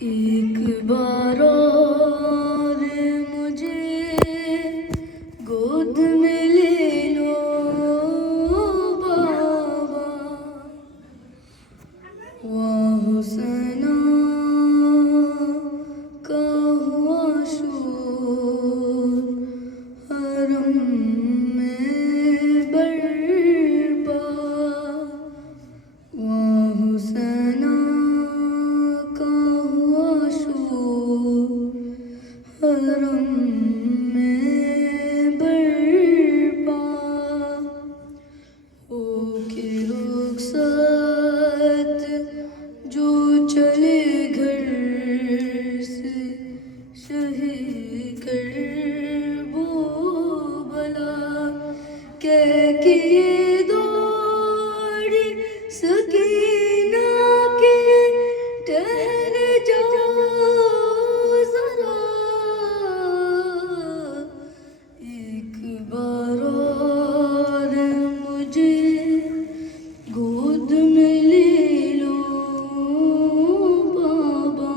ایک بار اور مجھے گود میں لے لو بابا، واہ حسینہ کا ہوا شور حرم میں برپا، واہ حسینہ کا ہوا شور حرم میں برپا، ہو کے رخصت جو چلے گھر سے شہی کر وہ بلا، کہہ کے یہ دوڑی سکینہ کے ٹہر جاؤ ذرا، ایک بار اور مجھے گود میں لے لو بابا،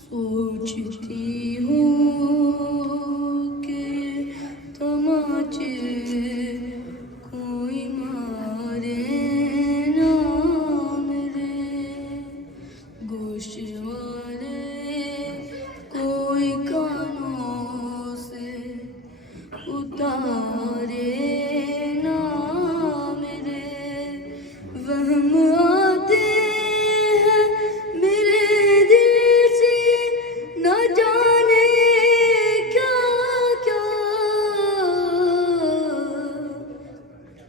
سوچتی ہوں کہ تماچے کوئی مارے نہ میرے گوشت والے، کوئی کانوں سے اتارے نہ میرے، وہم آتے ہیں میرے دل سے نہ جانے کیا کیا،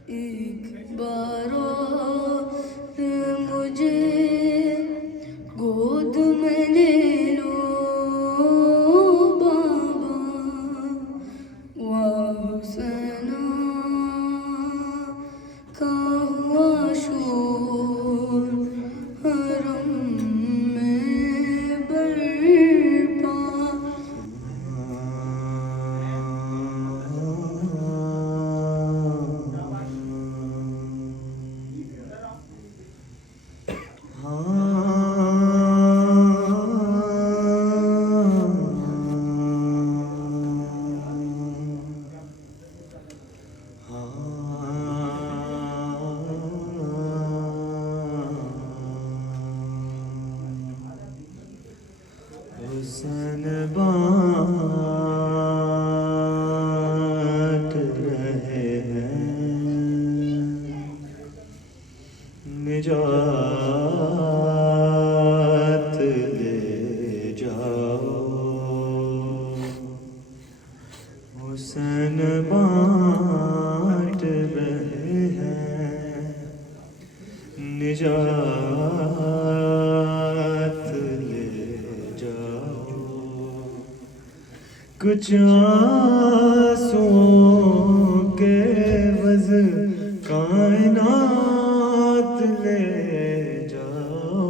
ایک بار اور مجھے گود میں لے لو بابا، واہ حسینہ کا ہوا شور حرم میں برپا، حسن بانٹ رہے ہیں نجات لے جاؤ، حسن بانٹ رہے ہیں نجات لے جاؤ، کچھ آنسوں کے عوض کائنات لے جاؤ،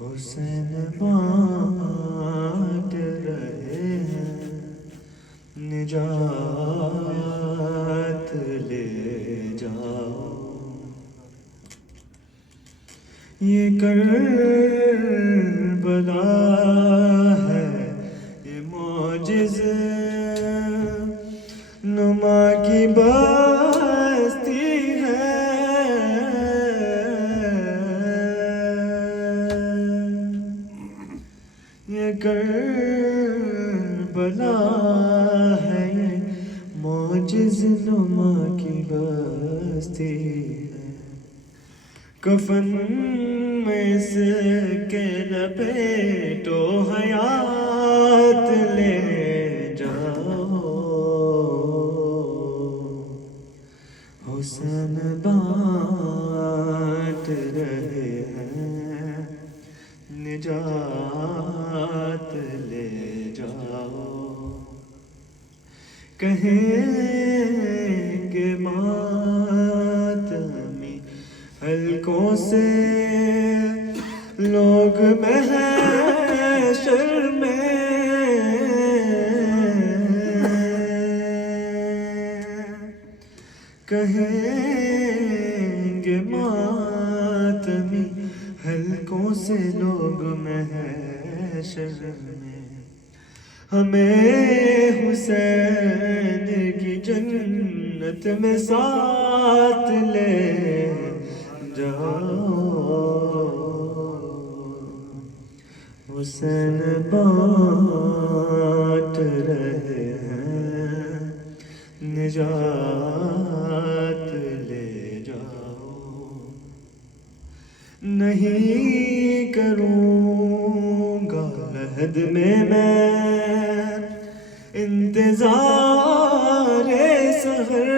حسین بانٹ رہے ہیں نجات لے جاؤ، یہ کربلا ہے یہ معجز نما کی بستی ہے، یہ کربلا ہے یہ معجز نما کی بستی ہے، کفن میں اس کے لپیٹو حیات لے جاؤ، حسن بانٹ رہے ہیں نجات لے جاؤ، کہیں گے ماتمی حلقوں سے لوگ محشر میں، کہیں گے ماتمی محشر میں ہمیں حسین کی جنت میں ساتھ لے جاؤ حسین بانٹ رہے ہیں نجات لے جاؤ نہیں کروں گا عہد میں انتظار سحر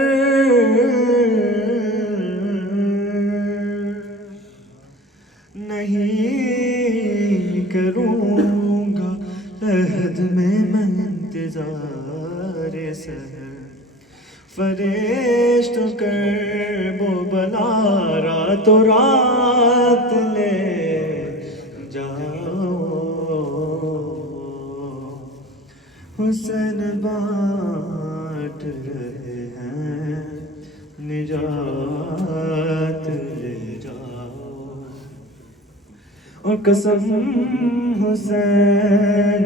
نہیں کروں گا عہد میں انتظار سحر فرشتوں کر وہ بلا رات و رات لے جاؤ حسین بانٹ رہے ہیں نجات لے جاؤ اور قسم حسین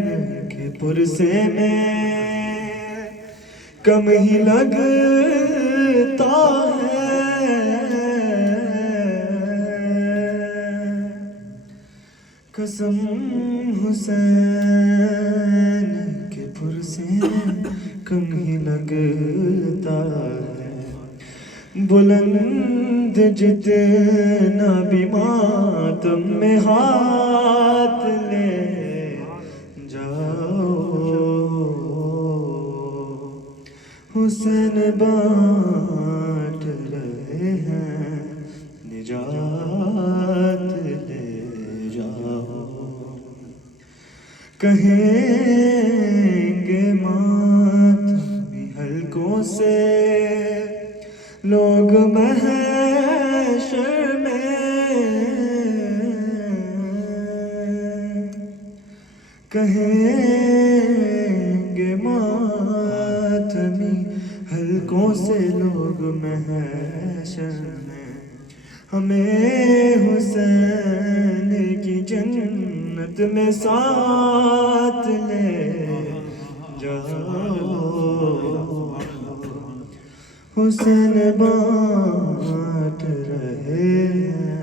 کے پرسے میں کم ہی لگتا ہے قسم حسین کے پرسے کم ہی لگتا ہے بلند جتنا بھی ماتم میں ہاتھ لے جاؤ حسین بانٹ رہے ہیں نجات لے جاؤ کہیں گے ماتمی حلقوں سے لوگ محشر میں کہیں گے ماتمی حلقوں سے لوگ محشر میں ہمیں حسین کی جنت میں ساتھ لے جاؤ حسین بانٹ رہے ہیں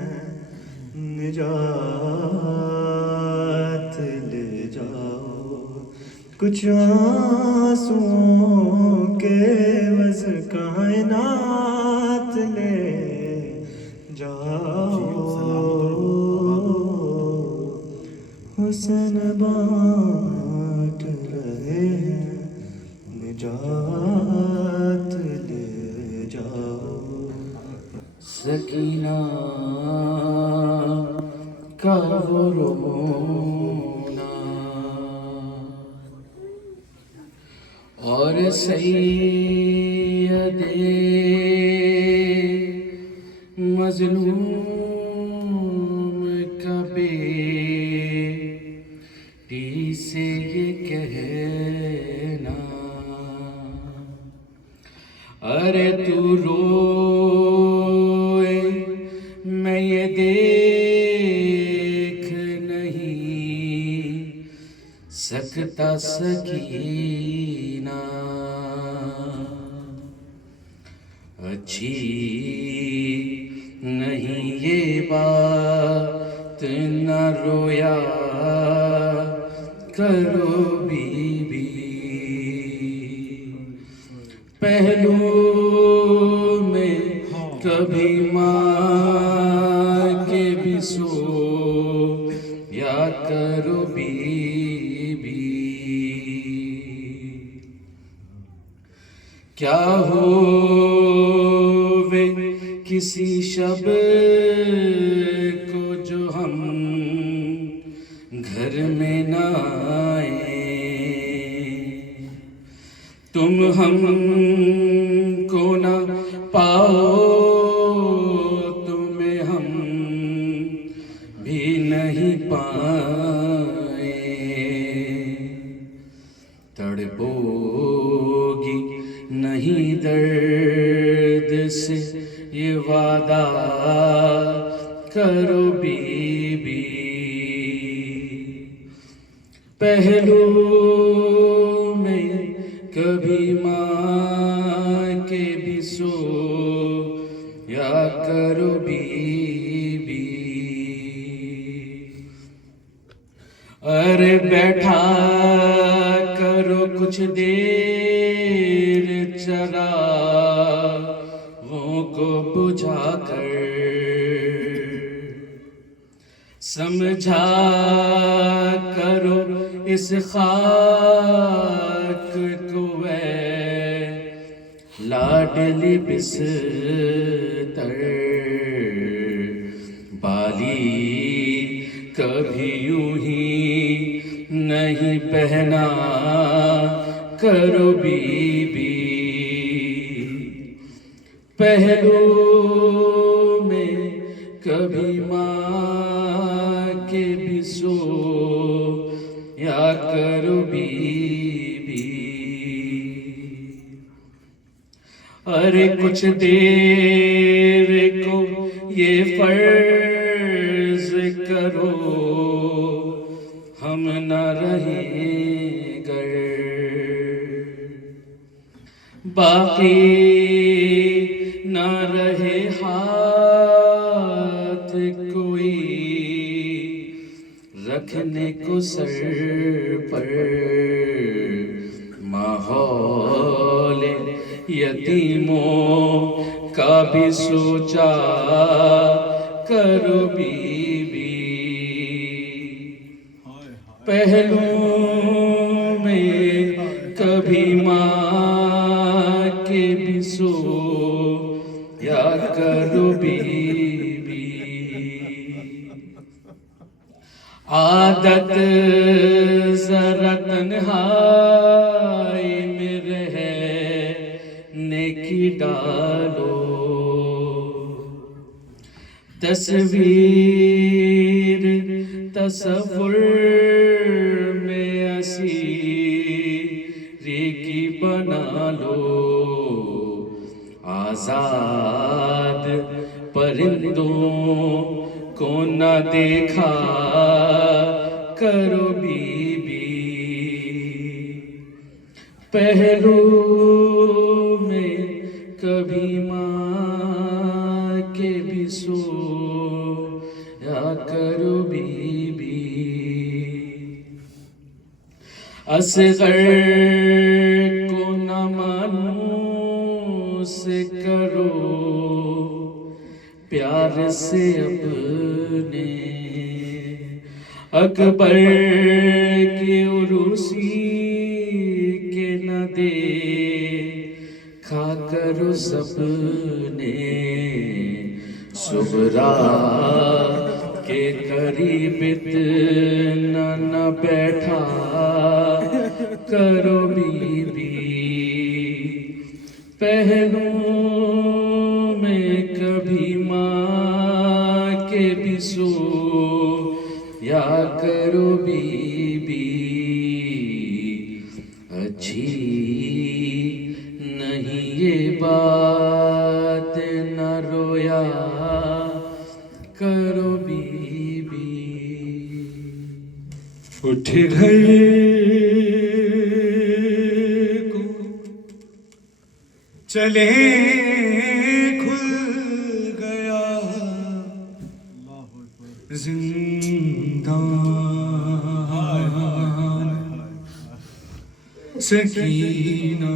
نجات لے جاؤ کچھ آنسوؤں کے عوض کائنات لے جاؤ حسین بانٹ رہے ہیں نجات لے جاؤ سکینہ کا وہ رونا اور سید مظلوم کا بیٹی سے یہ کہنا ارے تو روئے میں یہ دیکھ نہیں سکتا سکینہ اچھی نہیں یہ بات نہ رویا کرو بی بی پہلو میں کبھی ماں کے بھی سو یا کرو بی بی کیا ہووے کسی شب کو جو ہم گھر میں نہ آئیں تم ہم کو نہ پاؤ تمہیں ہم بھی نہیں پائیں تڑپو گی نہیں درد سے یہ وعدہ کرو بی بی پہلو میں کبھی ماں کے بھی سو یا کرو بیوی، ارے بیٹھا کرو کچھ دیر چراغوں کو بجھا کر، سمجھا کرو اس خاک کو اے لاڈلی بستر، بالی کبھی یوں ہی نہیں پہنا کرو بیوی، پہلو میں کبھی ماں کے بھی سو یا کرو بیوی، ارے کچھ دیر کو یہ فرض کرو ہم نہ رہیں گر، باقی نہ رہے ہاتھ کوئی رکھنے کو سر پر، ماحول یتیموں کا بھی سوچا کرو بیوی، پہلو میں کبھی ماں کے بھی سو یا کرو بیوی، عادت ذرا تنہائی میں رہنے کی ڈالو، تصویر تصور میں اسیری کی بنا لو، آزاد پرندوں کو نہ دیکھا کرو بیوی، پہلو میں کبھی ماں کے بھی سو یا کرو بیوی، اصغر کو نہ مانوس کرو پیار سے اپنے، اکبر کے عروسی کے نہ دیکھا کرو سپنے، صغرا کے قریب اتنا نہ بیٹھا کرو بیوی، پہلو میں کبھی ماں کے بھی سو یا کرو بیوی، اچھی نہیں یہ بات نہ رویا کرو بیوی، اٹھ گھر کو چلے کھل گیا زندان، سکینہ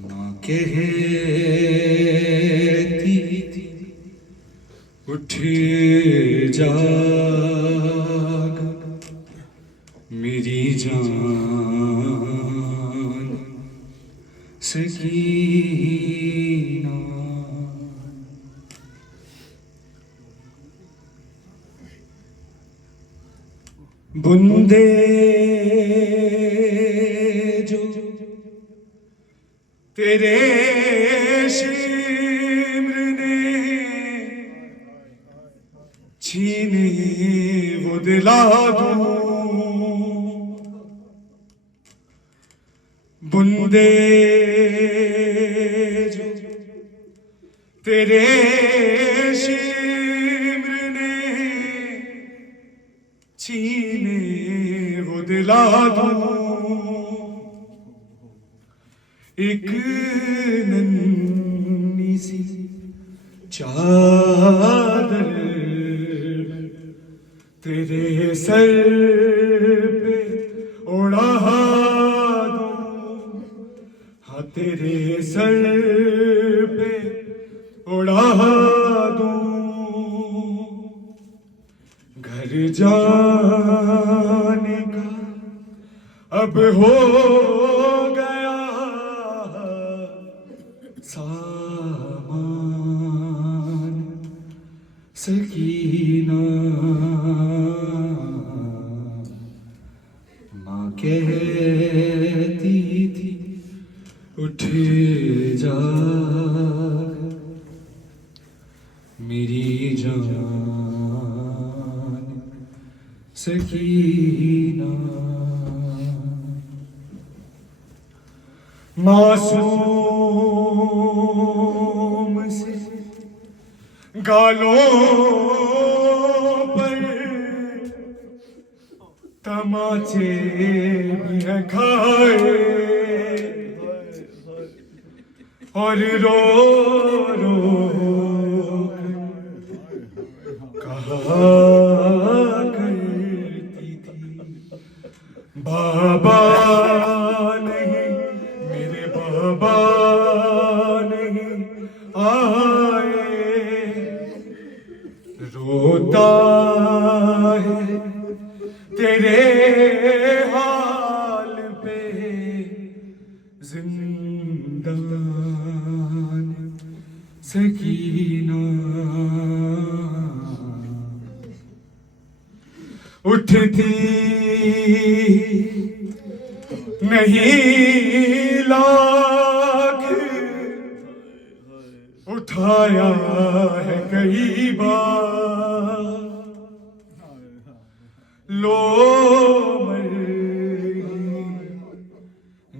ماں کہتی تھی اٹھ جاگ میری جان، سکینہ بندے جو تیرے شمر نے چھینے وہ دلا دوں، بندے جو تیرے شمر نے چھینے وہ دلا دوں ایک ننھی سی چادر تیرے سر پہ اڑا دوں، ہاں تیرے سر پہ اڑا دوں، گھر جانے کا اب ہو گیا سامان، سکینہ ماں کہتی تھی اٹھ جا میری جان سکینہ، معصوم سے گالوں پر تماچے بھی کھائے اور رو رو کہا کرتی تھی بابا نہیں میرے بابا نہیں آئے، روتا ہے تیرے حال پہ زندان سکینہ، اٹھتی نہیں لاکھ اٹھایا ہے کئی بار، لو مر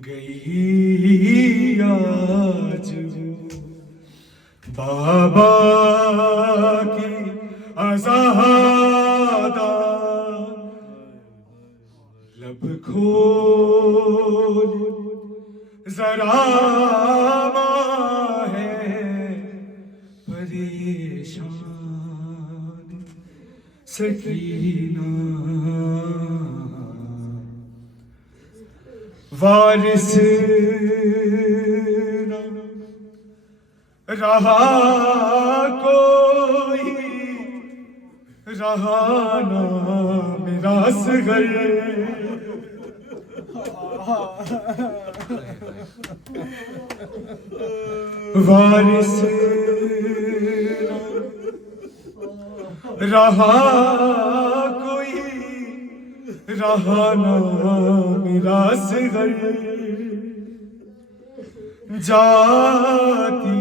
گئی آج بابا کی آزادہ، لب کھول ذرا ماں ہے پریشان سکینہ، وارث نہ رہا کوئی، رہا نہ میراث گھر، وارث نہ رہا کوئی، رہا نہ میراث گھر، جاتی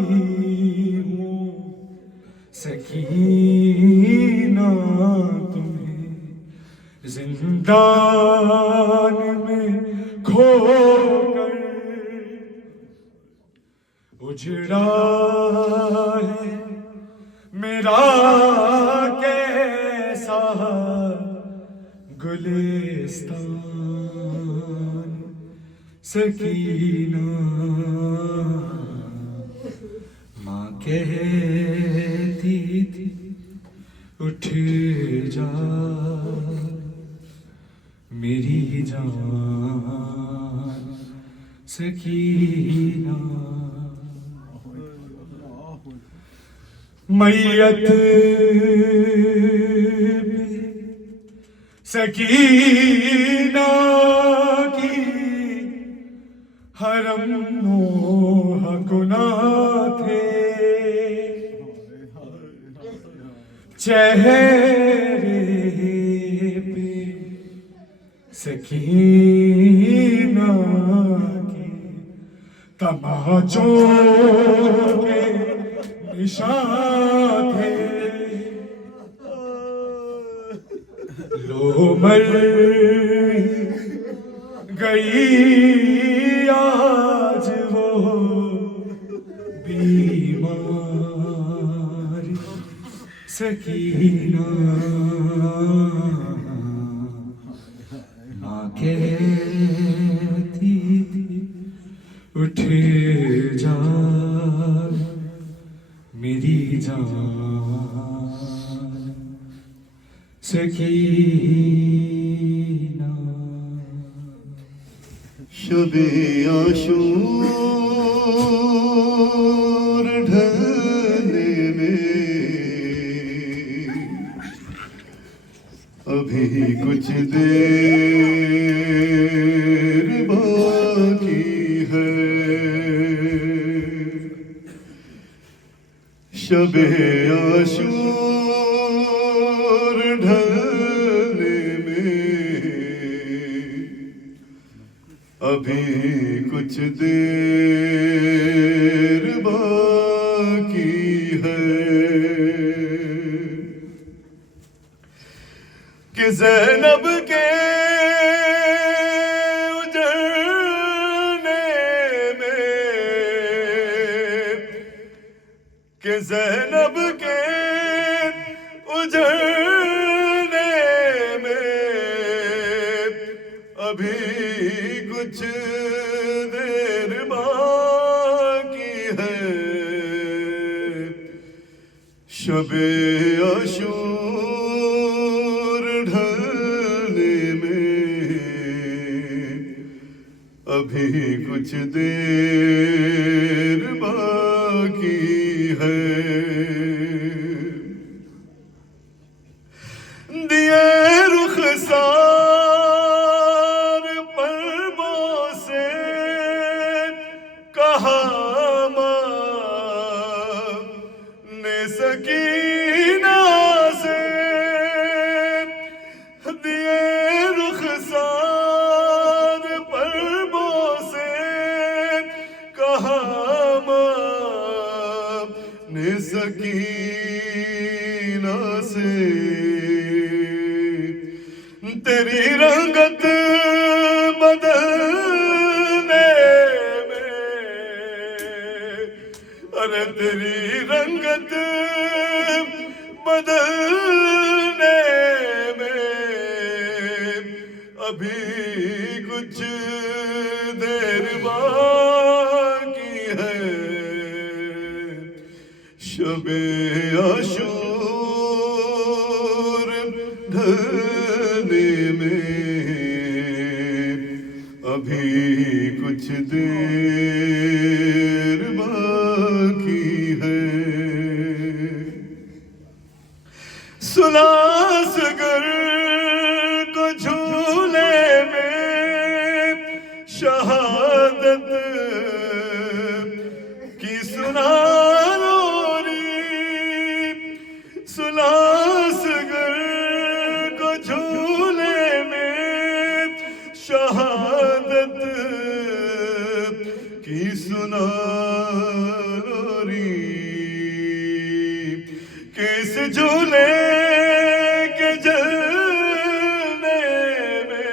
ہوں سکینہ تمہیں زندان میں کھو کر، اجڑا ہے میرا کیسا گلستان سکینہ، ماں کہتی تھی اٹھ جا میری جان سکینہ، میت سکینہ کی حرم نوح گناہ تھے، چہرے پہ سکینہ کی تماچوں کے نشان تھے، لو مر گئی آج وہ بیمار سکینہ، سکینہ شب عاشور ڈھلنے میں ابھی کچھ دیر باقی ہے شب عاشور ڈھلنے میں ابھی کچھ دیر باقی ہے کہ زینب کے اجڑنے میں کہ زینب کے اجڑنے میں ابھی کچھ دیر باقی ہے شب عاشور ڈھلنے میں ابھی کچھ دیر باقی ہے دیے رخسار پر بوسے کہا ماں نے سکینہ سے دیے رخسار پر بوسے کہا ماں نے سکینہ سے تیری رنگت بدلنے میں ارے تیری رنگت بدلنے میں ابھی کچھ دیر باقی ہے شب عاشور ڈھلنے میں ابھی کچھ دیر باقی ہے سنا سگر کو جھولے میں شہادت کی سنا سلاصغر کو جھولے میں شہادت کی سنا لوری کس جھولے کے جلنے میں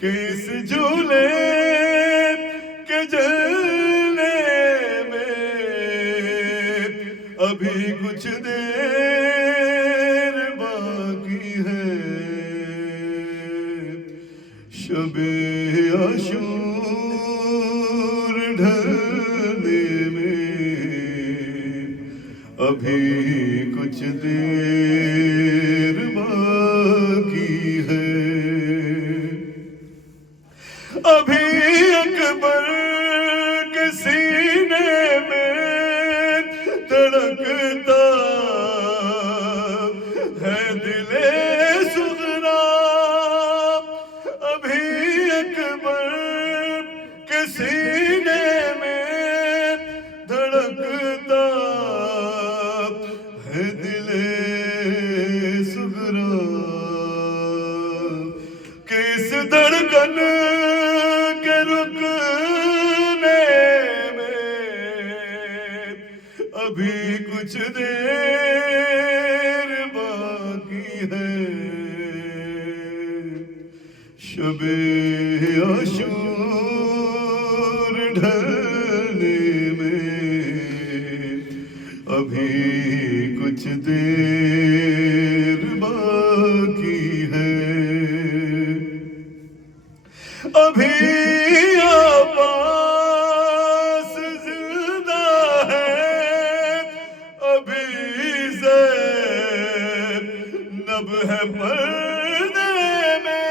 کس جھولے کے جلنے میں ابھی کچھ دیر باقی ہے شب عاشور ڈھلنے میں ابھی کچھ دیر باقی ہے ابھی اکبر کے سینے میں تڑکتا ہے دل سغرا ابھی اکبر کے سینے میں دھڑکتا ہے دل سغرا کس دھڑکن کے رکنے میں ابھی کچھ دیر باقی ہے شب عاشور ڈھلنے میں ابھی کچھ دیر باقی ہے ابھی عباس زندہ ہے ابھی زینب نب ہے پردے میں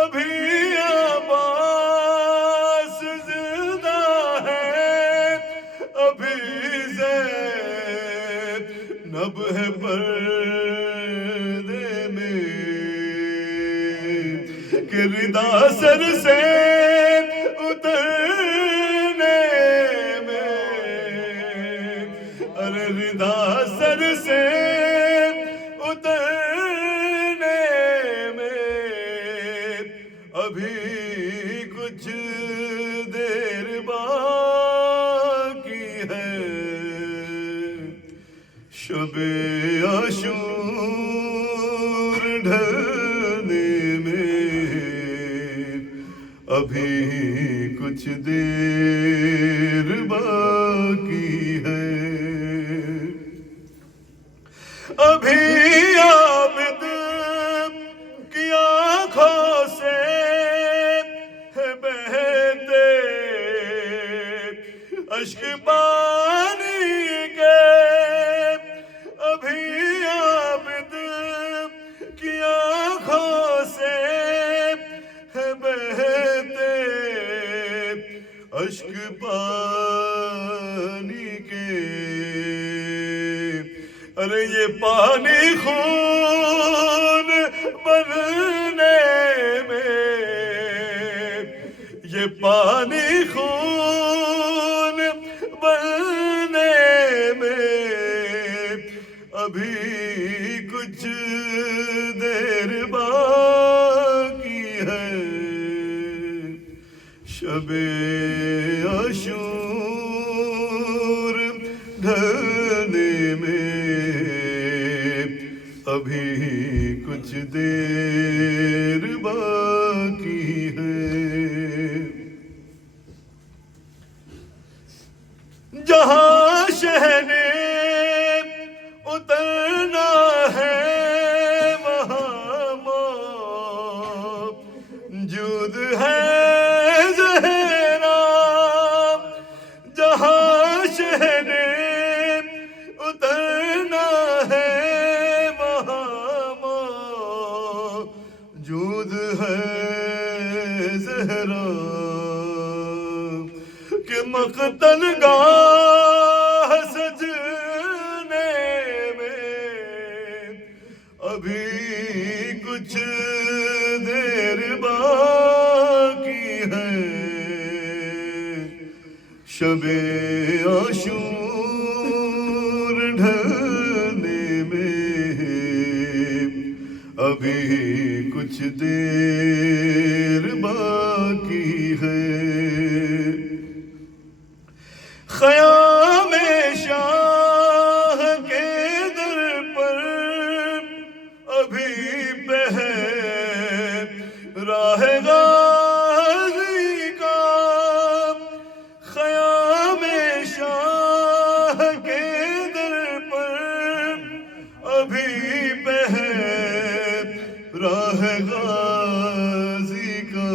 ابھی عباس زندہ ہے ابھی زید نب ہے پردے میں کہ ردا سر سے اترنے میں ارے ردا سر سے اترنے میں ابھی کچھ دیر باقی ہے شب عاشور ڈھلنے میں ابھی کچھ دیر باقی ہے ابھی عابد کی آنکھوں سے بہتے اشک پانی کے ابھی عابد کی آنکھوں سے بہتے اشک پانی کے ارے یہ پانی خون بننے میں یہ پانی خون بننے میں ابھی کچھ دیر باقی ہے شب عاشور ڈھلنے میں ابھی کچھ دیر باقی ہے جہاں شہ نے اترنا ہے وہاں موجود ہے زہرا جہاں شہ نے اترنا ہے وہاں موجود ہے زہرا کہ مقتل گاہ سجنے میں ابھی کچھ دیر باقی ہے شب عاشور ڈھلنے میں ابھی کچھ دیر باقی ہے خیام شاہ کے در پر ابھی پہ ہے راہ غازی کا خیام شاہ کے در پر ابھی پہ ہے راہ غازی کا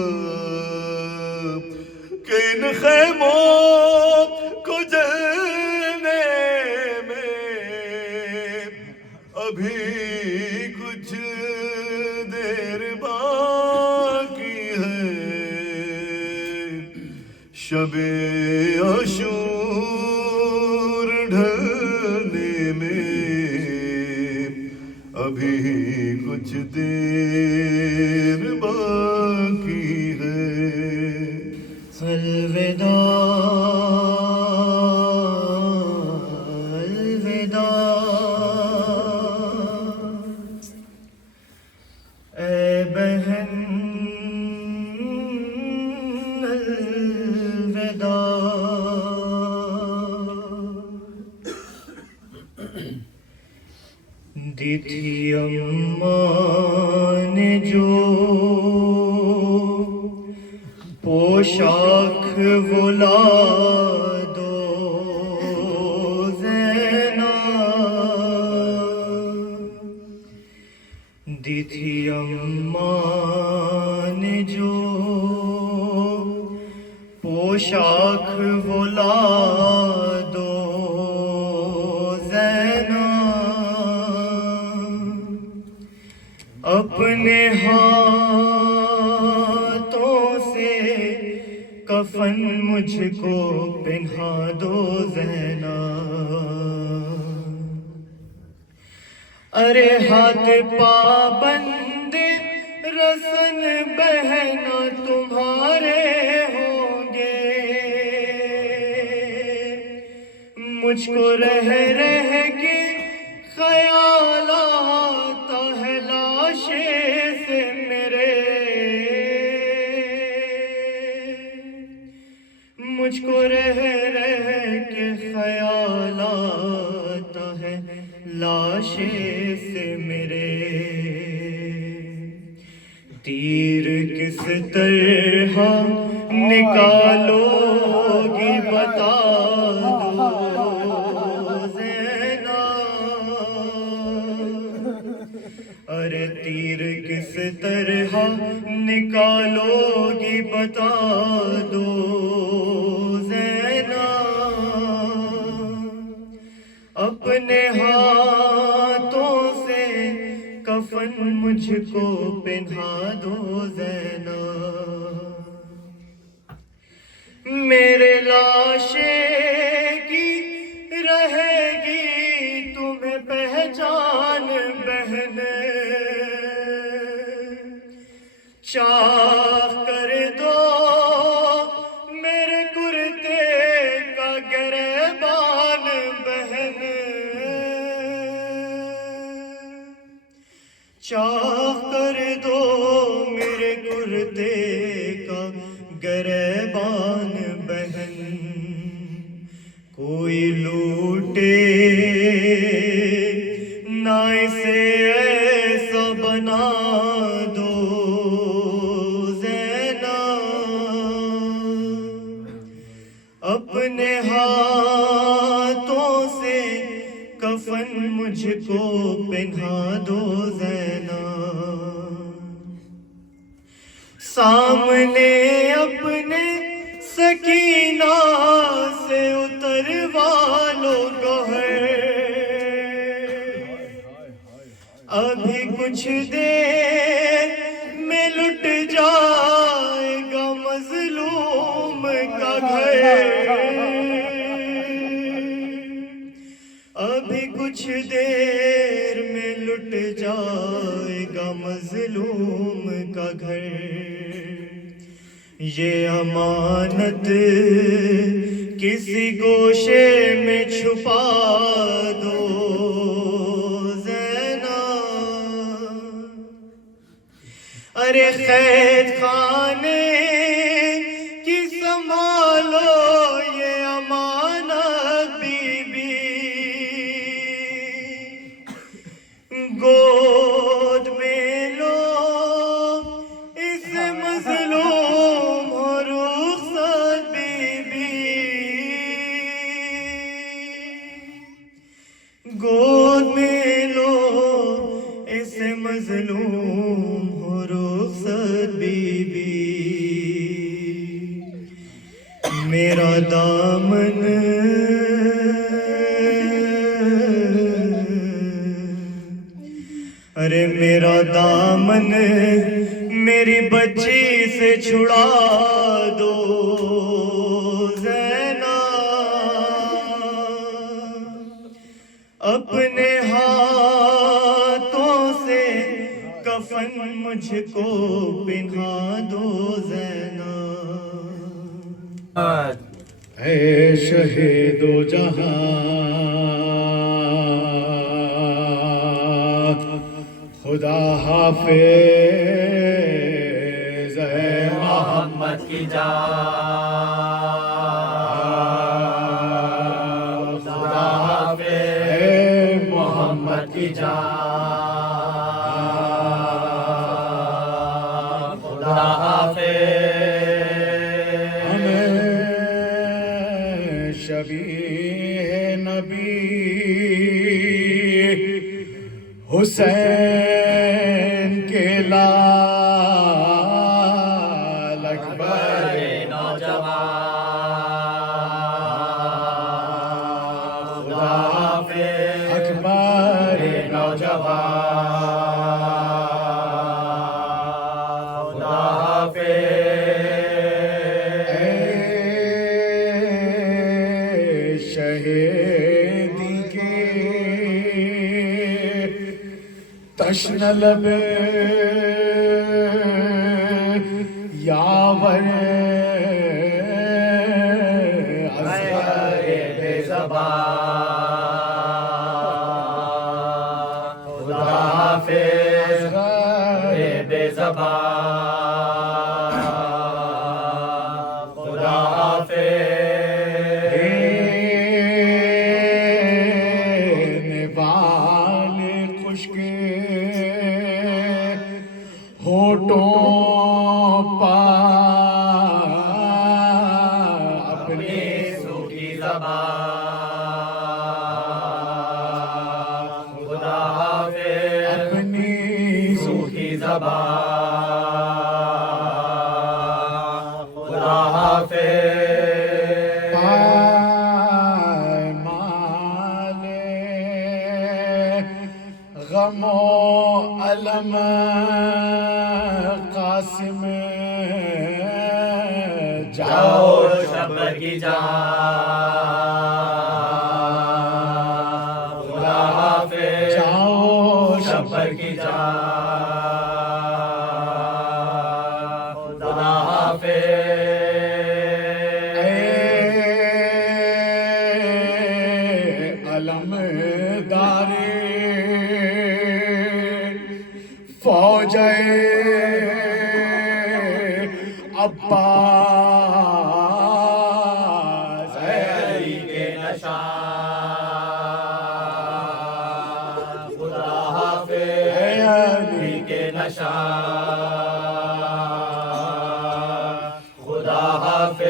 کہ ان خیموں کو جلنے میں ابھی کچھ دیر باقی ہے شب عاشور ڈھلنے میں ابھی کچھ دیر باقی ہے اے بہن الوداع دی تھی اماں نے جو پوشاک وہ لا دو زینب دی تھی اماں نے جو پوشاک وہ لا دو زینب اپنے ہاتھوں سے کفن مجھ کو پہنا دو زینب، ارے ہاتھ پابند رسن بہنا تمہارے ہوں گے، مجھ کو رہ رہ کے خیال آتا ہے لاشے سے میرے، مجھ کو رہ رہ کے خیال آتا ہے لاشے سے میرے، تیر کس طرح نکالو گی بتا دو زینب، ارے تیر کس طرح نکالو گی بتا دو زینب، اپنے ہاتھوں سے کفن مجھ کو پہنا دو زینب، میرے لاشے کی رہے گی تمہیں پہچان بہن، چاک کر دو میرے کرتے کا گریبان بہن، چاک کر دو میرے کرتے کا گریبان بہن، کوئی لوٹے نہ اسے ایسا بنا دو زینب، اپنے ہاتھوں سے کفن مجھ کو پہنا دو زینب، سامنے اپنے سکینہ سے اتروا لو گوہر، ابھی کچھ دیر میں لٹ جائے گا مظلوم کا گھر، ابھی کچھ دیر میں لٹ جائے گا مظلوم کا گھر، یہ امانت کسی گوشے میں چھپا دو زینب، ارے قید خانے کی سنبھالو یہ امانت بی بی، گود میں لو اس مظلوم ہو رخصت بی بی، گود میں لو اس مظلوم ہو رخصت بی بی، میرا دامن ارے میرا دامن میری بچی سے چھڑا دو زینب، اپنے ہاتھوں سے کفن مجھ کو پہنا دو زینب، اے شہید و جہاں خدا حافظ اے محمد کی جان، خدا حافظ اے محمد کی جان، خدا حافظ، ہمیں شبیہ نبی حسین کے لال اکبر نوجوان، خدا حافظ اکبر نوجوان، تشن لب یاور اصغر بے زبان خدا حافظ بے زبان خدا حافظ نوال خشک ہوٹوں پا اپنی سوکھی زبان خدا حافظ اپنی سوکھی زبان خدا حافظ پائمال غم و علم قاسم جاؤ شب کی جان خدا حافظ جاؤ شب کی جان خدا حافظ اے علمدار فوج عباس علی کے نشان خدا حافظ علی کے نشان خدا حافظ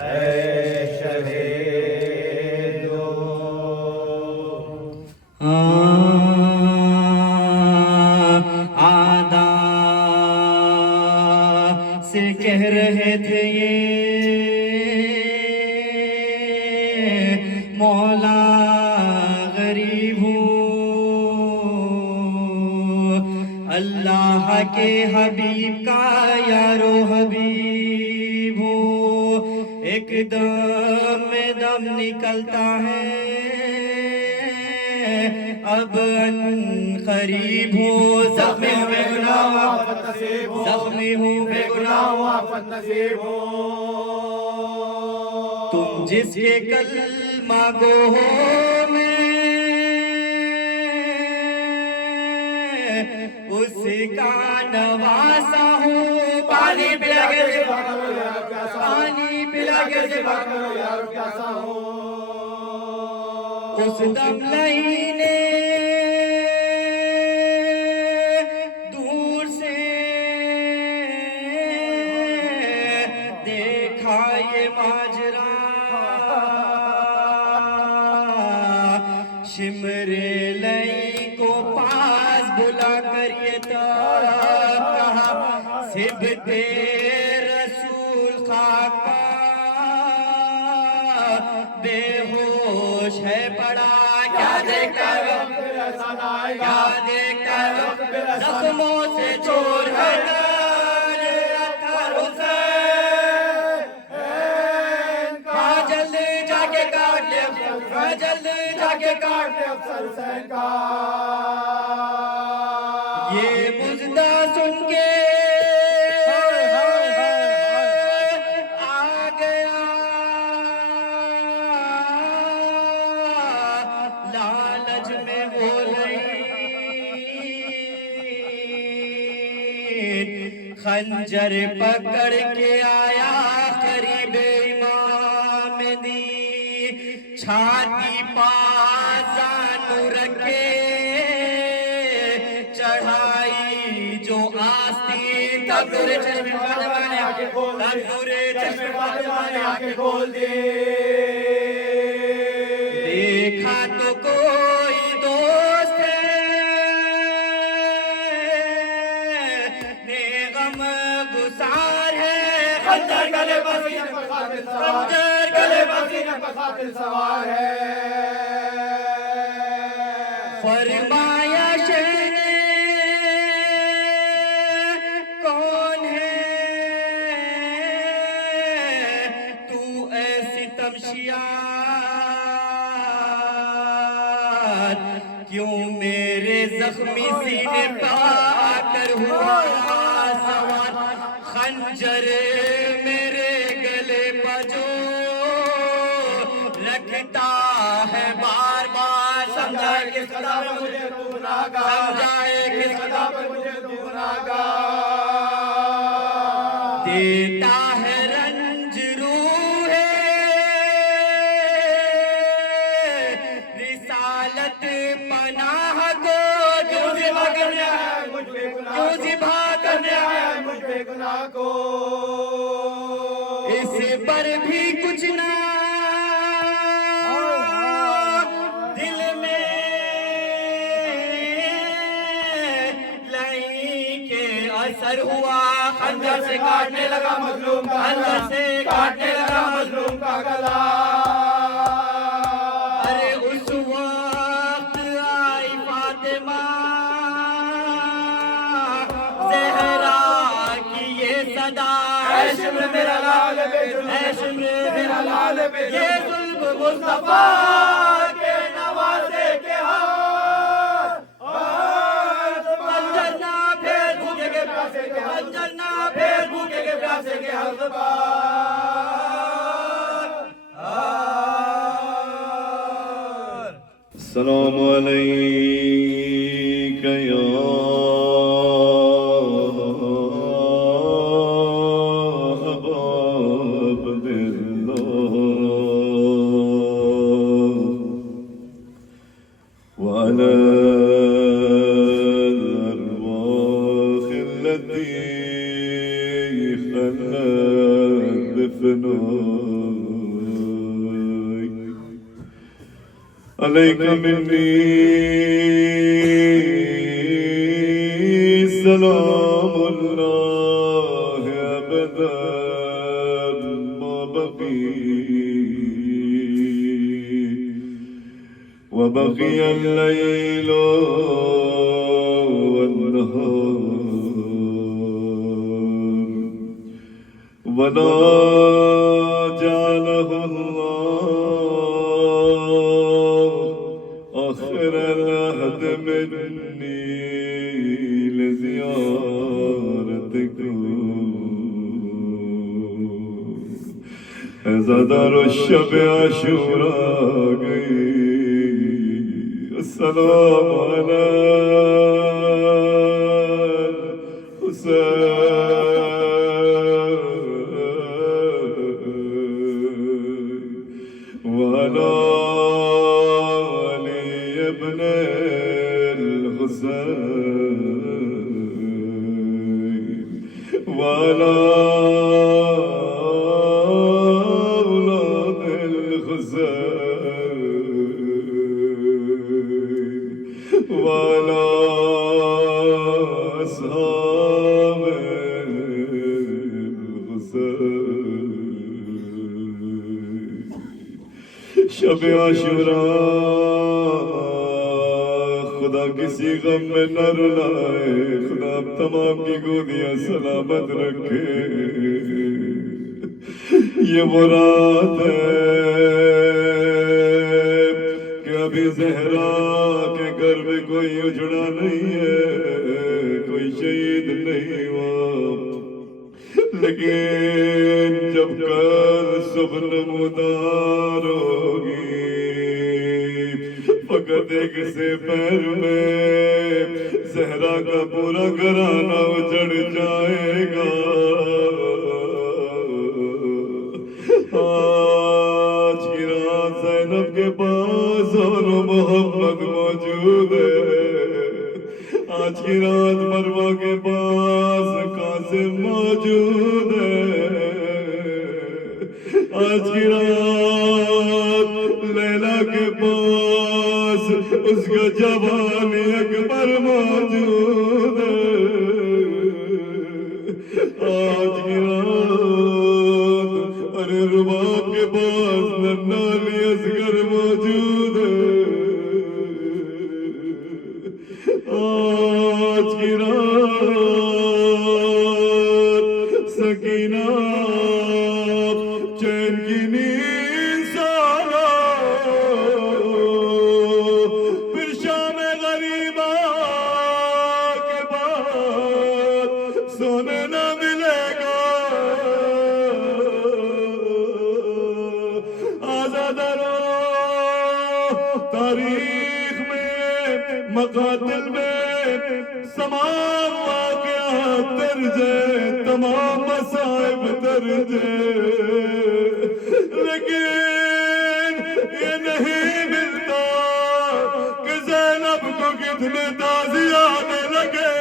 اے شہیدو آدا سے کہہ رہے تھے یہ مولا غریب ہوں اللہ کے حبیب کا یارو حبیب ہوں ایک دم میں دم نکلتا ہے اب ان قریب ہوں زخمی ہوں بے گناہ آفت نصیب ہوں زخمی ہوں بے گناہ آفت نصیب ہوں تم جس کے کلمہ گو ہو میں اس کا نواسا ہوں پانی پلا کے پانی پلا کے اس دم لہینے دور سے دیکھا یہ ماجرا شمر لئی کو پاس بلا کر یہ کہا سبت رسول خاک پا بے ہوش ہے بڑا کیا دیکھتا کیا دیکھتا زخموں سے چور ہے جلد جا کے کاٹ لے جلد جا کے کاٹ لے افسر حسین کا یہ مجدہ سن کے آ گیا لالچ میں ہو رہی خنجر پکڑ کے آیا قریب امام دی چھاتی پازان رکھے چڑھائی جو آستین تندور چشم فاطمہ نے آنکھیں کھول دی تندور چشم فاطمہ نے آنکھیں کھول دی دیکھا تو کوئی دوست ہے غم گسار ہے خنجر گلے بسینے پر خاطر سوار خنجر گلے بسینے پر خاطر سوار ہے فرمایا شہر کون ہے تو ایسی تمشیات کیوں میرے زخمی سینے پہ آ کر ہوا سوار خنجر میرے گلے پہ جو رکھتا ہے بار بار سمجھائے کس قدر میں مجھے تو گناہگار سمجھائے کس قدر میں مجھے تو گناہگار دیتا ہے رنج روح رسالت پناہ کو جو ذبح کرنے ہے مجھ پہ گناہ جو ذبح کرنے ہے مجھ پہ گناہ کو اس پر بھی کچھ نہ دل میں لئی کے اثر ہوا خنجر سے کاٹنے لگا مظلوم کا خنجر سے کاٹنے لگا مظلوم کا گلا ارے اس وقت آئی فاطمہ زہرا کی یہ صدا اے شمر میرا لال بے ظلم اے شمر میرا لال بے یہ ظلم ظلم مصطفیٰ کے نوازے کے ہاتھ خنجر نہ پھیر بھوکے کے پیاسے کے ہاتھ خنجر نہ پھیر بھوکے کے پیاسے کے ہاتھ السلام علیک یا ابا عبداللہ وعلى الأرواح التي خلت بفنائك عليك مني سلام الله أبدا ما بقيت وبقي الليل والنهار ولا جعله الله آخر العهد مني لزيارتكم عزادار الشب عاشوراء گئی السلام على الحسين وعلى علي ابن الحسين وعلى أولاد الحسين وعلى أصحاب الحسين شب عاشوراء خدا کسی غم میں نہ رلائے خدا تمام کی گودیاں سلامت رکھے یہ وہ رات ہے کہ ابھی زہرا کے گھر میں کوئی اجڑا نہیں ہے کوئی شہید نہیں ہوا لیکن جب کل صبح نمودار ہوگی فقط ایک سے پیر میں زہرا کا پورا گھرانہ اجڑ جائے گا آج کی رات زینب کے پاس اور محمد موجود ہے آج کی رات مروہ کے پاس قاسم موجود ہے آج کی رات لیلا کے پاس اس کا جوان اکبر موجود ہے آج کی رات ارے رباب کے پاس ننالی اصغر موجود ہے آج کی رات سکینہ چین کی نیند سارا پھر شام غریبا کے بعد سونے نہ ملے گا آزادارو تاریخ میں مقاتل میں تمام واقعات درج ہیں تمام مصائب درج ہیں لیکن یہ نہیں ملتا کہ زینب کو کتنے تازیانے لگے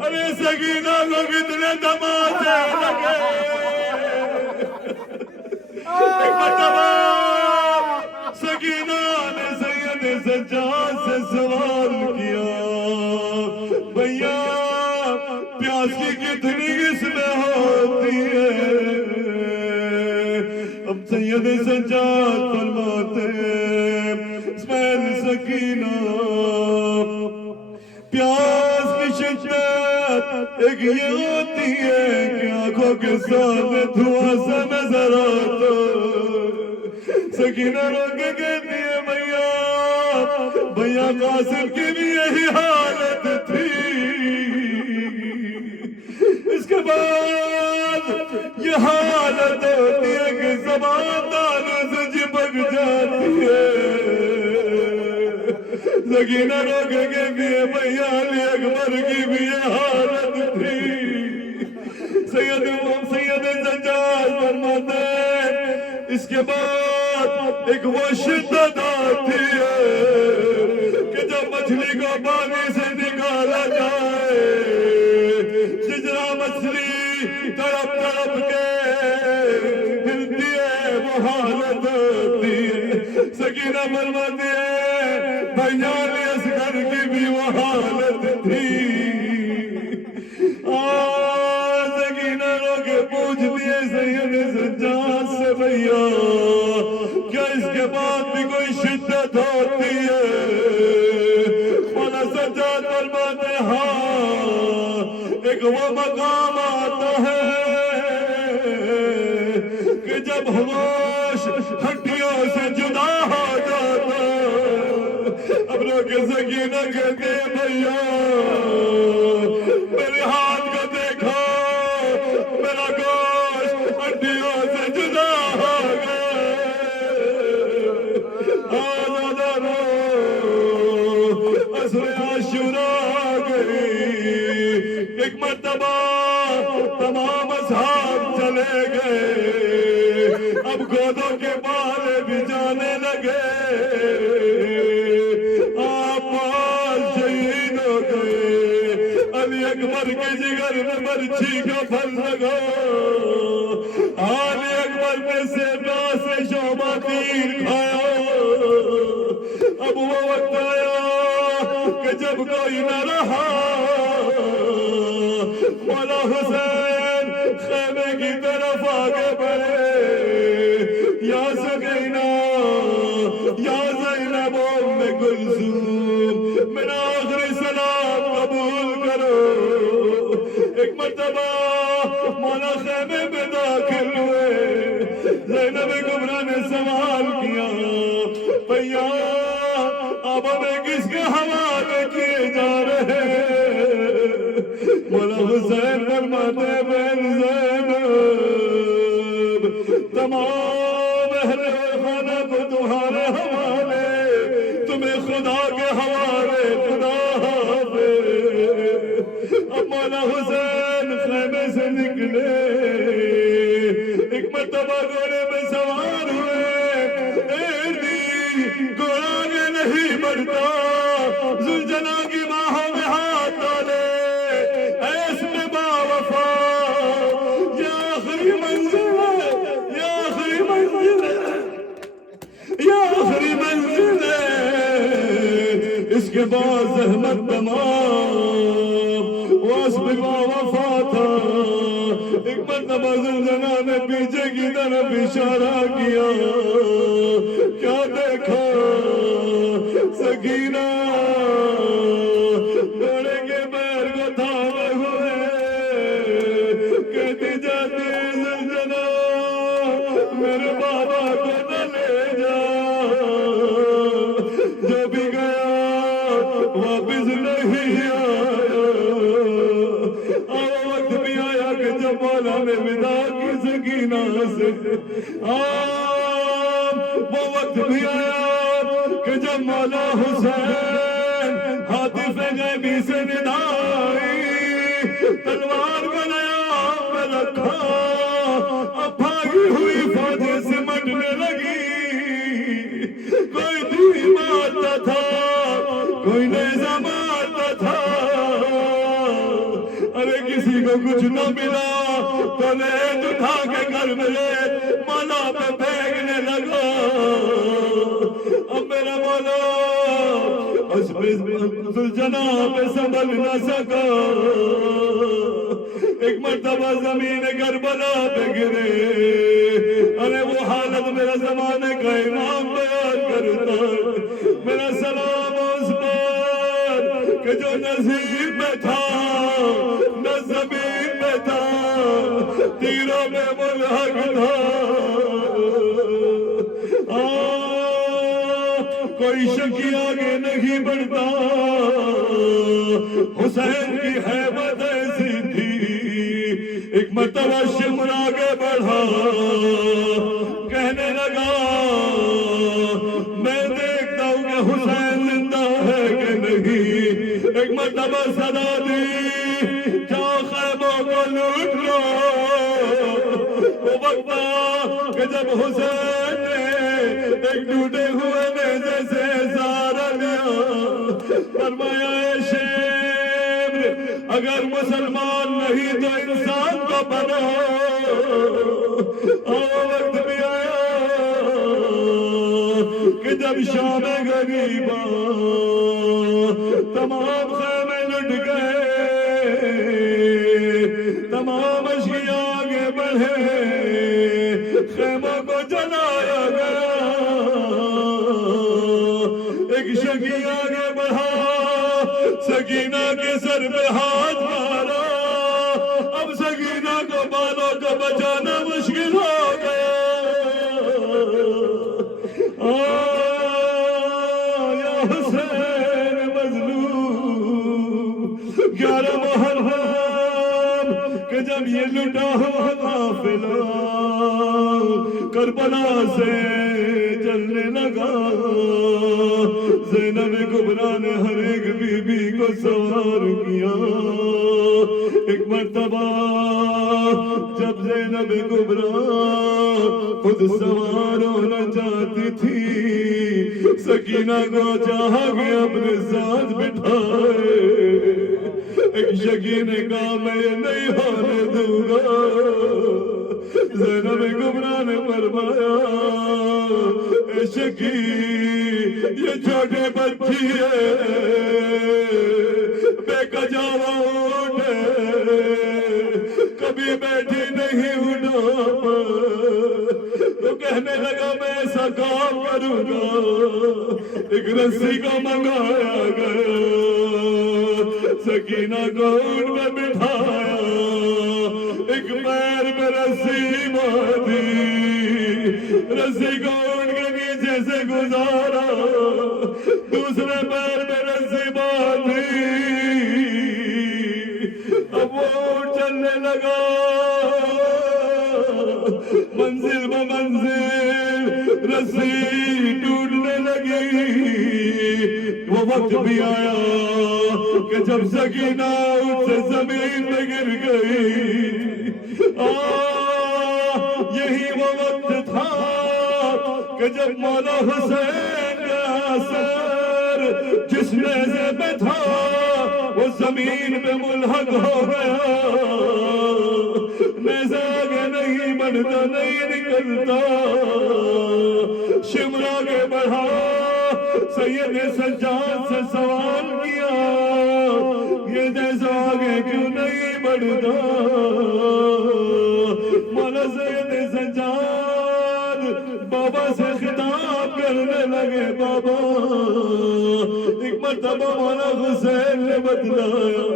ارے سکینہ کو کتنے دمازے لگے ایک مرتبہ سکینہ نے سید سجاد سے سوال کیا بھیا پیاس کی کتنی قسمیں ہوتی ہے اب سید سجاد فرماتے ہیں اسماعیل سکینہ پیاس کی شدت ایک یہ ہوتی ہے کہ آنکھوں کے سامنے دھواں سا نظر آتا سکینہ رو کے کہتی ہے بھیا قاسم کی بھی یہی حالت تھی اس کے بعد یہ حالت ہوتی ہے کہ زبان دانوں سے چپک جاتی ہے سکینہ رو کے کہتی ہے بھیا علی اکبر کی بھی یہ حالت تھی سید سجاد فرماتے ہیں اس کے بعد ایک وہ شدت آتی ہے کہ جب مچھلی کو پانی سے نکالا جائے ججرا مچھلی تڑپ تڑپ کے ہلتی ہے وہ حالت ہوتی ہے سکینہ فرماتی ہے بھیان اصغر کی بھی وہ حالت تھی سکینہ رو کے پوچھتی ہے سید سجاد سے بھیا کیا اس کے بعد بھی کوئی شدت ہوتی ہے مولا سجاد فرماتے ہاں ایک وہ مقام آتا ہے کہ جب ہوش ہڈیوں سے جدا ہو جاتا اب رو کے سکینہ کہتے ہیں بھیا میرے ہاتھ کو دیکھو میرا گوشت ہڈیوں سے جدا ہو گیا عصر عاشوراء گئی ایک مرتبہ تمام اصحاب چلے گئے اب گودوں کے بال بھی جانے لگے آپ شہید ہو گئے علی اکبر کے جگر میں مرچی کا پھل لگا علی اکبر نے سینا سے شعبہ تیر کھایا اب وہ وقت آیا کہ جب کوئی نہ رہا مولا حسین خیمے کی طرف آگے بڑھے یا سکینہ یا زینب ام کلثوم میرا آخری سلام قبول کرو ایک مرتبہ مولا خیمے میں داخل ہوئے زینب کبریٰ نے سوال کیا بھیا اب ہمیں کس کے حوالے کیے جا رہے ہیں مولا حسین فرماتے بہن زینب تمام اہل خانہ کو تمہارے حوالے تمہیں خدا کے حوالے خدا حافظ اب مولا حسین خیمے سے نکلے ایک مرتبہ گھوڑے میں سوار ہوئے گھوڑا آگے نہیں بڑھتا زلجنا کی باہوں میں ہاتھ ڈالے ایس میں باوفا یہ آخری منزل ہے یہ آخری منزل ہے یہ آخری منزل ہے اس کے بعد زحمت تمام واس میں باوفا تھا ایک مرتبہ زلجنا نے پیچھے کی طرف اشارہ کیا کیا دیکھا سکینہ گھوڑے کے پیر کو تھامے ہوئے کہتی جاتی زلجنا میرے بابا کو نہ لے جا واپس نہیں آیا. وقت بھی آیا کہ جب مولا نے ودا کی سکینہ سے. وہ وقت بھی آیا کہ جب مولا حسین ہاتف غیبی سے ندائی تلوار کو نیام میں رکھا. اب بھاگی ہوئی فوجیں سمٹنے لگی. کوئی تیر مارتا تھا, کوئی نیزہ مارتا تھا. ارے کسی کو کچھ نہ ملا تو نیز اٹھا کے گھر میں مولا پہ پھینکنے لگا. اب میرا مولا ذوالجناح پہ سنبھل نہ سکا. ایک مرتبہ زمین کربلا پہ گرے. ارے وہ حالت میرا زمانے کا امام بیان کرتا. میرا سلام اس پر کہ جو نصیب میں تھا نہ زمین میں تھا, تیروں میں ملحق تھا. کوئی شکی آگے نہیں بڑھتا. حسین کی حیبت ایسی تھی. ایک مرتبہ شمر آگے بڑھا, کہنے لگا میں دیکھتا ہوں کہ حسین زندہ ہے کہ نہیں. ایک مرتبہ صدا دی جاؤ خیموں کو لوٹ لو. وہ وقت کہ جب حسین نے ایک ٹوٹے ہوئے نیزے سے سہارا لیا, فرمایا اے شیخ اگر مسلمان نہیں تو انسان کو بنا. وقت بھی آیا کہ جب شام غریبا تمام خیمے لٹ گئے, تمام اشیاء آگے بڑھے, خیموں کو جلایا گیا. ایک شکی آگے بڑھا, سکینہ کے سر پہ ہاتھ مارا. اب سکینہ کو بالوں کو بچانا مشکل ہو گیا. یا حسین مظلوم 11 محرم کہ جب یہ لٹا ہوا قافلہ کربلا سے چلنے لگا. زینب کبریٰ نے ہر ایک بی بی کو سوار کیا. ایک مرتبہ جب زینب کبریٰ خود سوار ہونا چاہتی تھی, سکینہ کو چاہ کے اپنے ساتھ بٹھائے. ایک شکی نے کہا میں یہ نہیں ہونے دوں گا. زینب کبریٰ نے فرمایا اے شکی یہ چھوٹے بچی ہے, بے کجاوا اونٹ ہے, کبھی بیٹھی نہیں اٹھا. تو کہنے لگا میں ایسا کام کروں گا. ایک رسی کو منگایا گیا, سکینہ کو اونٹ میں بٹھایا. ایک پیر میں رسی باندھی, رسی کو اونٹ کے نیچے سے گزارا, دوسرے پیر میں رسی باندھی. اب وہ اونٹ چلنے لگا, منزل بمنزل رسی ٹوٹنے لگی. وہ وقت بھی آیا کہ جب سکینہ اونٹ سے زمین میں گر گئی. یہی وہ وقت تھا کہ جب مولا حسین کا اثر جس نیزے پہ تھا وہ زمین پہ ملحق ہو گیا. نیزہ آگے نہیں بڑھتا, نہیں نکلتا. شمر آگے بڑھا, سید سجاد سے سوال کیا یہ نیزہ آگے کیوں نہیں بڑھتا. مولا سید سجاد بابا سے خطاب کرنے لگے. بابا ایک مرتبہ مولا حسین نے بتلایا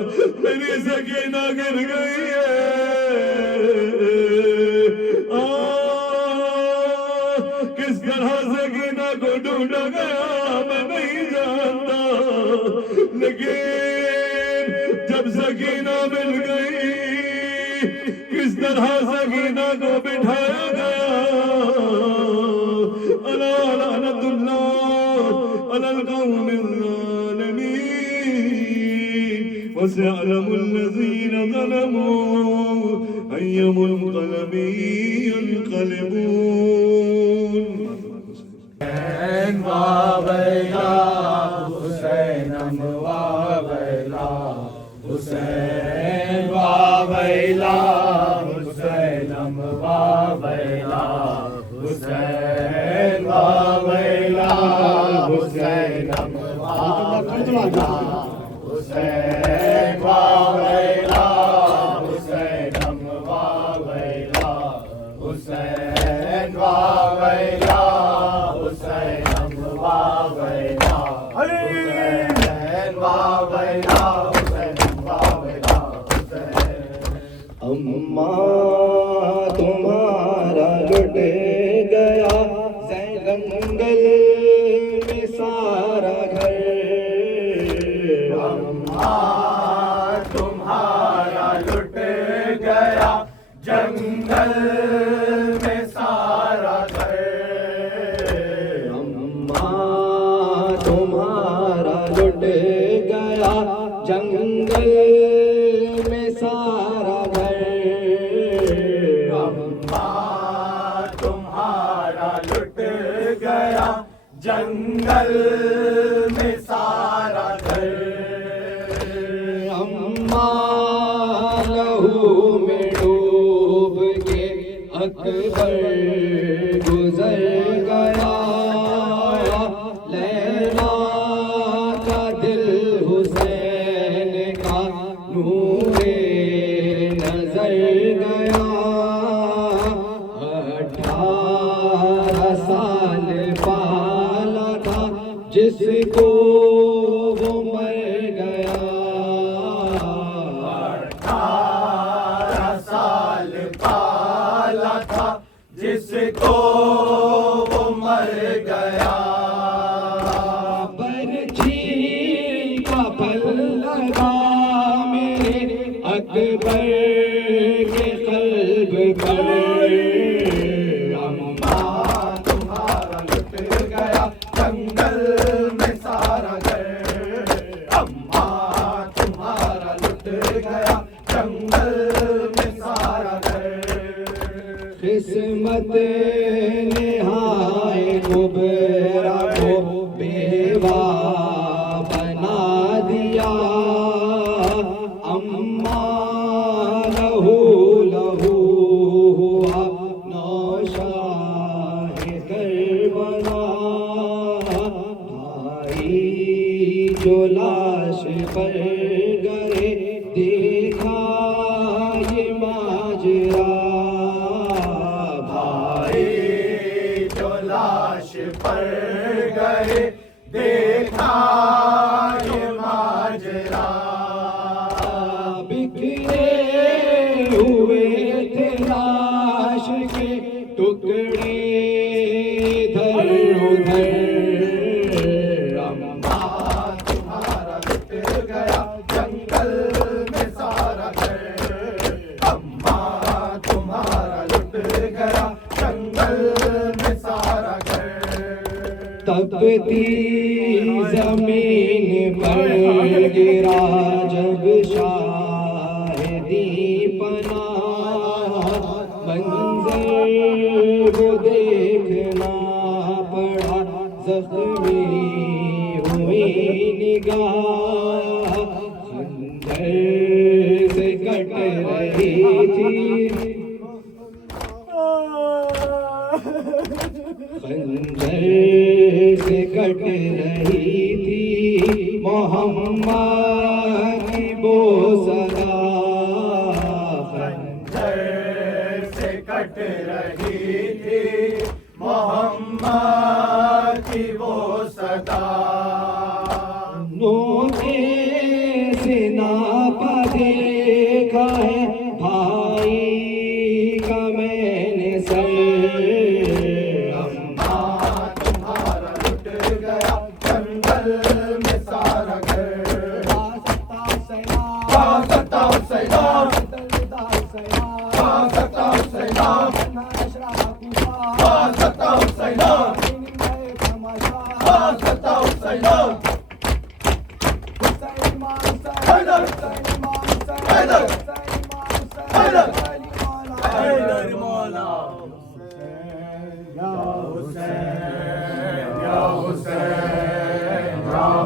میری سکینہ گر گئی ہے. کس طرح سکینہ کو ڈھونڈا گیا میں نہیں جانتا. طرح سکینہ کو بٹھایا گیا الا لعنت اللہ علی القوم الظالمین وسيعلم الذين ظلموا أي منقلب ينقلبون وابيلا حسين وابيلا حسين وابيلا حسين وابيلا حسين وابيلا حسين وابيلا حسين وابيلا حسين وابيلا حسین وابیلا حسین وابیلا حسین وابیلا حسین وابیلا اماں تمہارا لٹ گیا جنگل میں سارا گھر اماں تمہارا لٹ گیا جنگل میں سارا گھر اماں تمہارا لٹ گیا جنگل میں سارا گھر اماں تمہارا لٹ گیا جنگل میں سارا گھر اماں لہو میں ڈوب کے اکبر گزر گیا لیلا کا دل حسین کا نور نظر گیا 18 سال پالا تھا جس کو وہ مر گیا 18 سال پالا تھا جس کو وہ مر گیا برچھی کا پھل لگا میرے اکبر کے قلب پر اماں تمہارا لٹ گیا جنگل میں سارا گھر اماں تمہارا لٹ گیا جنگل میں سارا گھر قسمت نہائے کبرا کو بیوہ بنا دیا اماں لہو لہو ہوا نوشاہ کربلا بھائی جو لاش پر گئے دیکھا یہ ماجرا بھائی جو لاش پر گئے دیکھا یہ ماجرا بکھرے ہوئے تھے لاش کے ٹکڑے ادھر ادھر اماں تمہارا لٹ گیا جنگل میں سارا گھر اماں تمہارا لٹ گیا جنگل میں سارا گھر تپتی زمین پر گرا جب شاہدی پناہ منظر وہ دیکھنا پڑا زخمی ہوئی نگاہ خنجر سے کٹ رہی تھی خنجر سے کٹ رہی تھی محمد کی وہ صدا خنجر سے کٹ رہی تھی محمد کی وہ صدا نوکے سے ناپا دیکھا ہے بھائی کا میں نے سر اماں تمہارا لٹ گیا جنگل میں سارا گھر واسطہ حسین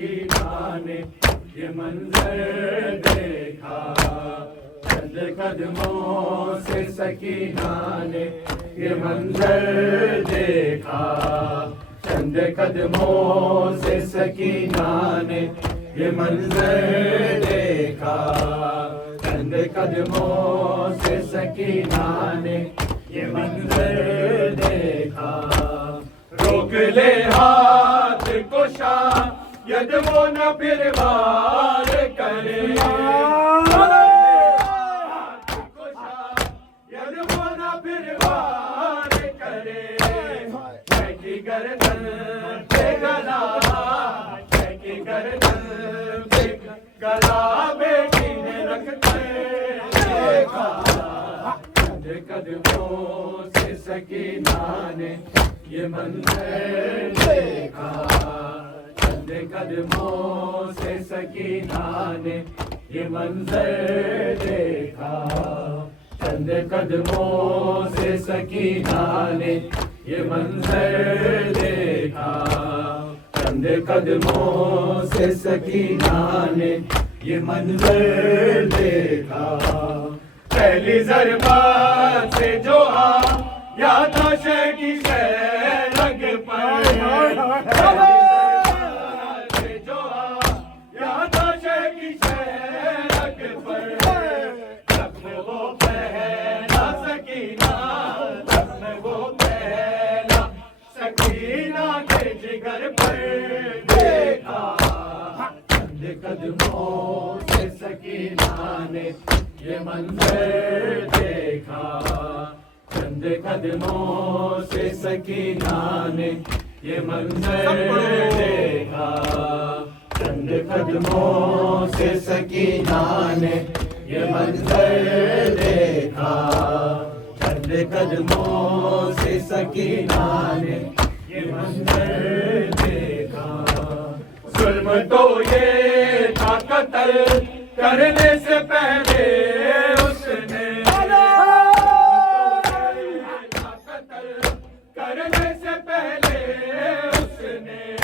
سکینہ نے یہ منظر دیکھا چند قدموں سے سکینہ نے یہ منظر دیکھا چند قدموں سے سکینہ نے یہ منظر دیکھا چند قدموں سے سکینہ نے یہ منظر دیکھا روک لے ہاتھ کو شاید وہ نہ پھر وار کرے ہاتھ کو شاید وہ نہ پھر وار کرے کی گردن پہ گلا کی گردن پہ گلا بیٹی نے رکھ کر دیکھا چند قدموں سے سکینہ نے یہ منظر دیکھا چند قدموں سے سکینہ نے یہ منظر دیکھا چند قدموں سے سکینہ نے یہ منظر دیکھا چند قدموں سے سکینہ نے یہ منظر دیکھا پہلی ضربات سے جو یا تھا شے کی شے رگ پر سے جو یا تھا شے کی شے رگ پر جب میں وہ پہلا سکینہ جب میں وہ پہلا سکینہ کے جگر پر دیکھا چند قدموں سے سکینہ نے یہ منظر دیکھا چند قدموں سے سکینہ نے یہ منظر دیکھا چند قدموں سے سکینہ نے یہ منظر دیکھا چند قدموں سے سکینہ نے یہ منظر دیکھا ظلم تو یہ تھا قتل کرنے سے پہلے اس نے کرنے سے پہلے اس نے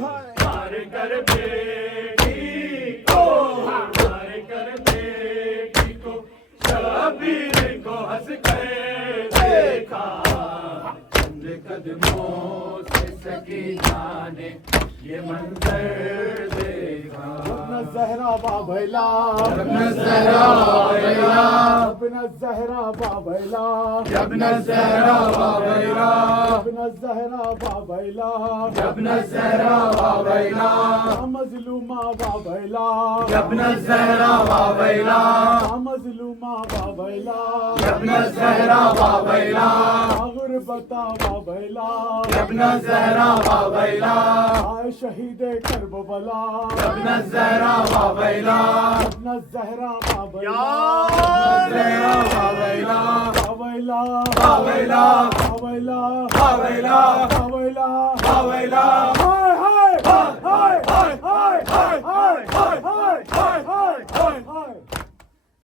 مار کر بیٹی کو مار کر بیٹی کو شبیر کو ہنس کر دیکھا چند قدموں سے سکینہ نے یہ منظر دیکھا ابن الزہرا بابیلا ابن الزہرا بابیلا ابن الزہرا بابیلا ابن الزہرا بابیلا ابن الزہرا بابیلا ابن الزہرا بابیلا مظلومہ بابیلا ابن الزہرا بابیلا مظلومہ بابیلا ابن الزہرا بابیلا غربتا بابیلا ابن الزہرا بابیلا آئے شہید کربلا ابن الزہرا بابیلا ابن الزہرا بابیلا الزہرا بابیلا بابیلا بابیلا بابیلا بابیلا بابیلا بابیلا